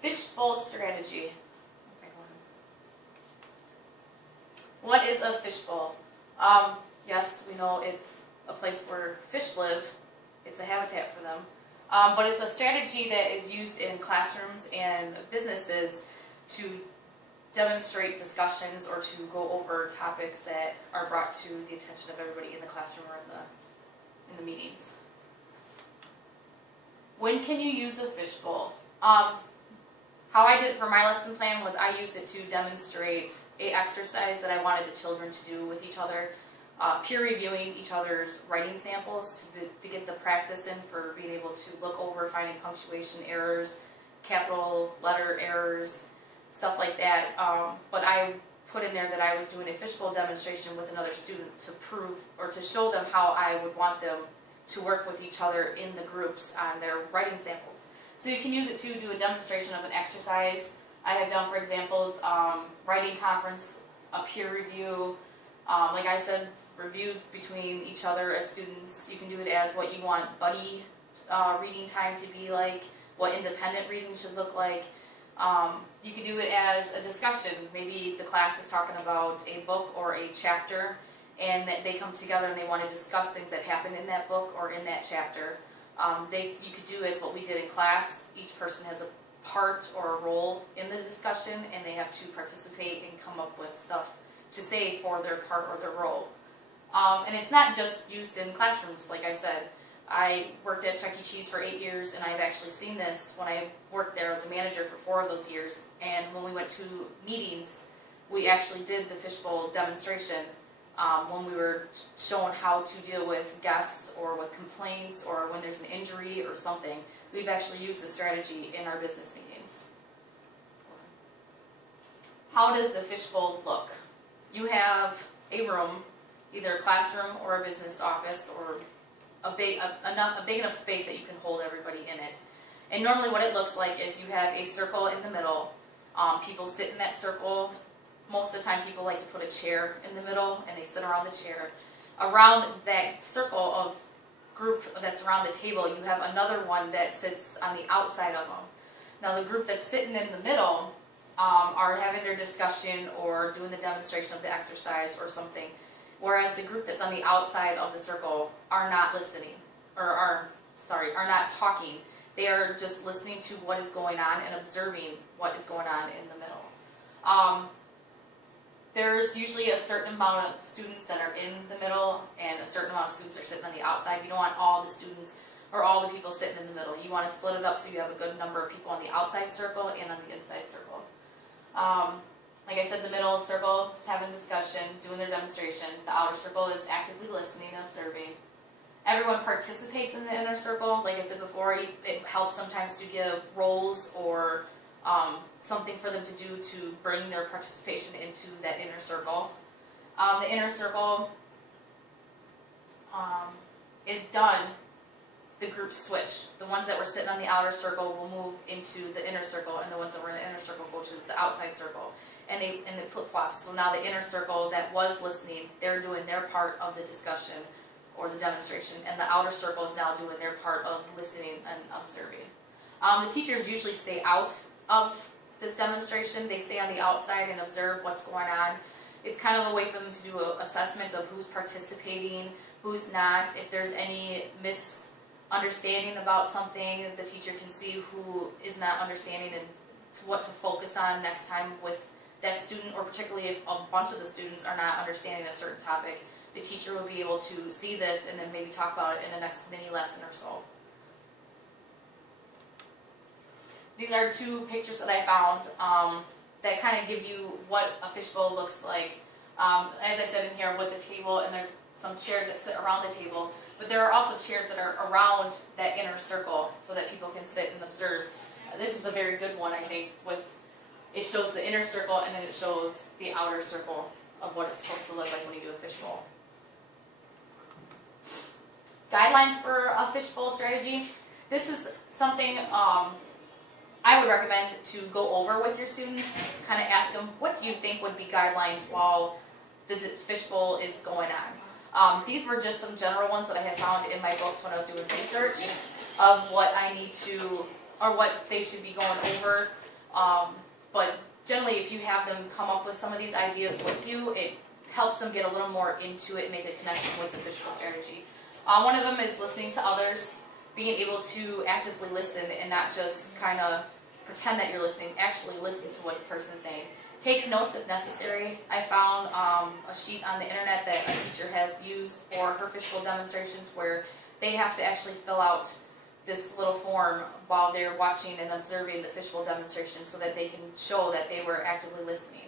Fishbowl strategy. What is a fishbowl? Yes, we know it's a place where fish live. It's a habitat for them. But it's a strategy that is used in classrooms and businesses to demonstrate discussions or to go over topics that are brought to the attention of everybody in the classroom or in the meetings. When can you use a fishbowl? How I did it for my lesson plan was I used it to demonstrate an exercise that I wanted the children to do with each other, peer reviewing each other's writing samples to get the practice in for being able to look over, finding punctuation errors, capital letter errors, stuff like that. But I put in there that I was doing a fishbowl demonstration with another student to prove or to show them how I would want them to work with each other in the groups on their writing samples. So you can use it to do a demonstration of an exercise. I have done, for examples, writing conference, a peer review, like I said, reviews between each other as students. You can do it as what you want buddy reading time to be like, what independent reading should look like. You could do it as a discussion. Maybe the class is talking about a book or a chapter, and that they come together and they want to discuss things that happened in that book or in that chapter. You could do as what we did in class. Each person has a part or a role in the discussion, and they have to participate and come up with stuff to say for their part or their role. And it's not just used in classrooms, like I said. I worked at Chuck E. Cheese for 8 years, and I've actually seen this when I worked there as a manager for 4 of those years. And when we went to meetings, we actually did the fishbowl demonstration when we were shown how to deal with guests or with complaints or when there's an injury or something. We've actually used this strategy in our business meetings. How does the fishbowl look? You have a room, either a classroom or a business office or a big enough space that you can hold everybody in it. And normally what it looks like is you have a circle in the middle. People sit in that circle. Most of the time people like to put a chair in the middle and they sit around the chair. Around that circle of group that's around the table, you have another one that sits on the outside of them. Now the group that's sitting in the middle are having their discussion or doing the demonstration of the exercise or something, whereas the group that's on the outside of the circle are not listening, or are not talking. They are just listening to what is going on and observing what is going on in the middle. There's usually a certain amount of students that are in the middle and a certain amount of students are sitting on the outside. You don't want all the students or all the people sitting in the middle. You want to split it up so you have a good number of people on the outside circle and on the inside circle. Like I said, the middle circle is having a discussion, doing their demonstration. The outer circle is actively listening and observing. Everyone participates in the inner circle. Like I said before, it helps sometimes to give roles or something for them to do to bring their participation into that inner circle. The inner circle is done. The groups switch. The ones that were sitting on the outer circle will move into the inner circle, and the ones that were in the inner circle go to the outside circle. And it flip-flops. So now the inner circle that was listening, they're doing their part of the discussion or the demonstration, and the outer circle is now doing their part of listening and observing. The teachers usually stay out of this demonstration. They stay on the outside and observe what's going on. It's kind of a way for them to do an assessment of who's participating, who's not. If there's any misunderstanding about something, the teacher can see who is not understanding and what to focus on next time with that student, or particularly if a bunch of the students are not understanding a certain topic, the teacher will be able to see this and then maybe talk about it in the next mini lesson or so. These are 2 pictures that I found that kind of give you what a fishbowl looks like. As I said in here, with the table, and there's some chairs that sit around the table, but there are also chairs that are around that inner circle so that people can sit and observe. This is a very good one, I think, it shows the inner circle and then it shows the outer circle of what it's supposed to look like when you do a fishbowl. Guidelines for a fishbowl strategy. This is something I would recommend to go over with your students. Kind of ask them, what do you think would be guidelines while the fishbowl is going These were just some general ones that I had found in my books when I was doing research of what I need to, or what they should be going over. But generally, if you have them come up with some of these ideas with you, it helps them get a little more into it, make a connection with the Fishbowl strategy. One of them is listening to others, being able to actively listen and not just kind of pretend that you're listening, actually listen to what the person's saying. Take notes if necessary. I found a sheet on the internet that a teacher has used for her Fishbowl demonstrations where they have to actually fill out this little form while they're watching and observing the Fishbowl demonstration so that they can show that they were actively listening.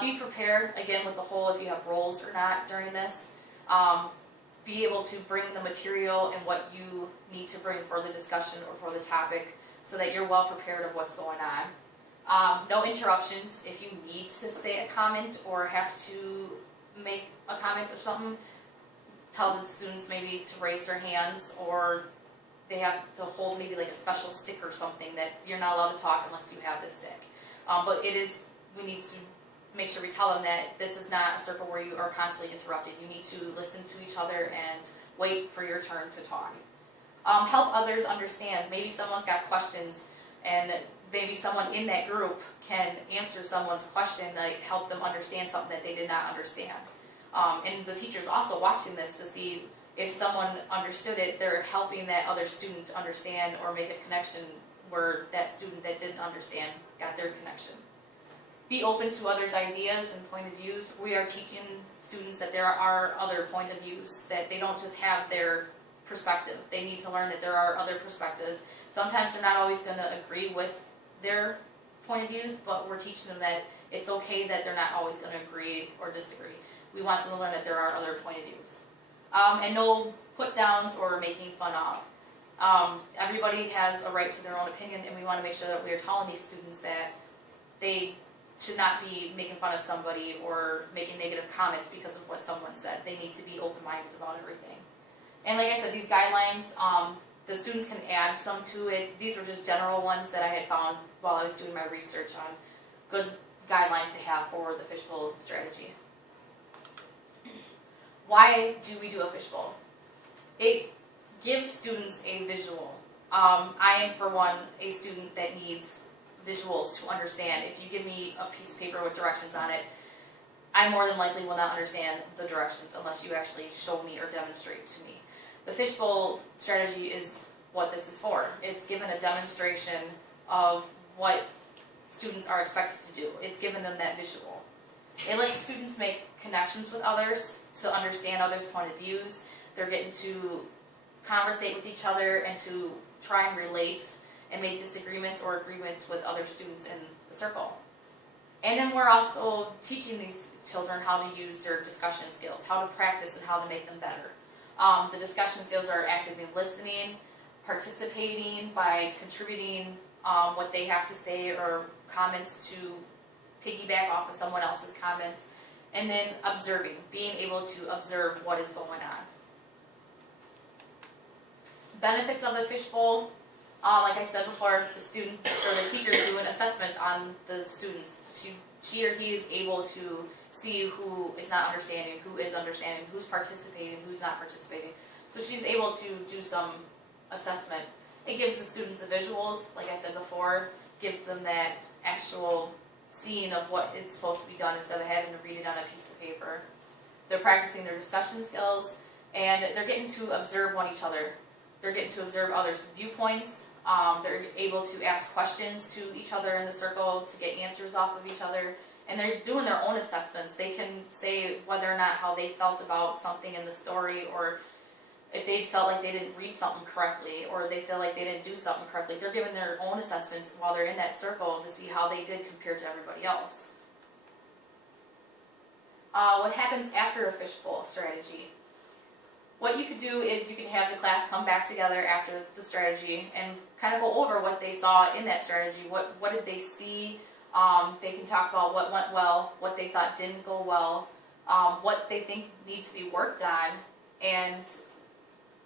Be prepared, again, with the whole if you have roles or not during this. Be able to bring the material and what you need to bring for the discussion or for the topic so that you're well prepared of what's going on. No interruptions. If you need to say a comment or have to make a comment or something, tell the students maybe to raise their hands, or they have to hold maybe like a special stick or something that you're not allowed to talk unless you have this stick. But we need to make sure we tell them that this is not a circle where you are constantly interrupted. You need to listen to each other and wait for your turn to talk. Help others understand. Maybe someone's got questions and maybe someone in that group can answer someone's question, like help them understand something that they did not understand. And the teacher's also watching this to see if someone understood it, they're helping that other student understand or make a connection where that student that didn't understand got their connection. Be open to others' ideas and point of views. We are teaching students that there are other point of views, that they don't just have their perspective. They need to learn that there are other perspectives. Sometimes they're not always going to agree with their point of views, but we're teaching them that it's okay that they're not always going to agree or disagree. We want them to learn that there are other point of views. And no put-downs or making fun of. Everybody has a right to their own opinion, and we want to make sure that we are telling these students that they should not be making fun of somebody or making negative comments because of what someone said. They need to be open-minded about everything. And like I said, these guidelines, the students can add some to it. These were just general ones that I had found while I was doing my research on good guidelines to have for the Fishbowl strategy. Why do we do a Fishbowl? It gives students a visual. I am, for one, a student that needs visuals to understand. If you give me a piece of paper with directions on it, I more than likely will not understand the directions unless you actually show me or demonstrate to me. The Fishbowl strategy is what this is for. It's given a demonstration of what students are expected to do. It's given them that visual. It lets students make connections with others to understand others' point of views. They're getting to conversate with each other and to try and relate and make disagreements or agreements with other students in the circle. And then we're also teaching these children how to use their discussion skills, how to practice and how to make them better. The discussion skills are actively listening, participating by contributing what they have to say or comments to piggyback off of someone else's comments, and then observing, being able to observe what is going on. Benefits of the Fishbowl, like I said before, the student or the teacher is doing assessments on the students. She or he is able to see who is not understanding, who is understanding, who's participating, who's not participating. So she's able to do some assessment. It gives the students the visuals, like I said before, gives them that actual seeing of what it's supposed to be done instead of having to read it on a piece of paper. They're practicing their discussion skills, and they're getting to observe each other. They're getting to observe others' viewpoints. They're able to ask questions to each other in the circle to get answers off of each other. And they're doing their own assessments. They can say whether or not how they felt about something in the story, or if they felt like they didn't read something correctly, or they feel like they didn't do something correctly. They're giving their own assessments while they're in that circle to see how they did compared to everybody else. What happens after a Fishbowl strategy? What you could do is you can have the class come back together after the strategy and kind of go over what they saw in that strategy. What did they see? They can talk about what went well, what they thought didn't go well, what they think needs to be worked on, and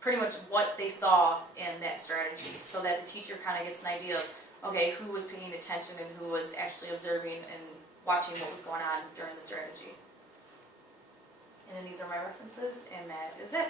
pretty much what they saw in that strategy, so that the teacher kind of gets an idea of, okay, who was paying attention and who was actually observing and watching what was going on during the strategy. And then these are my references, and that is it.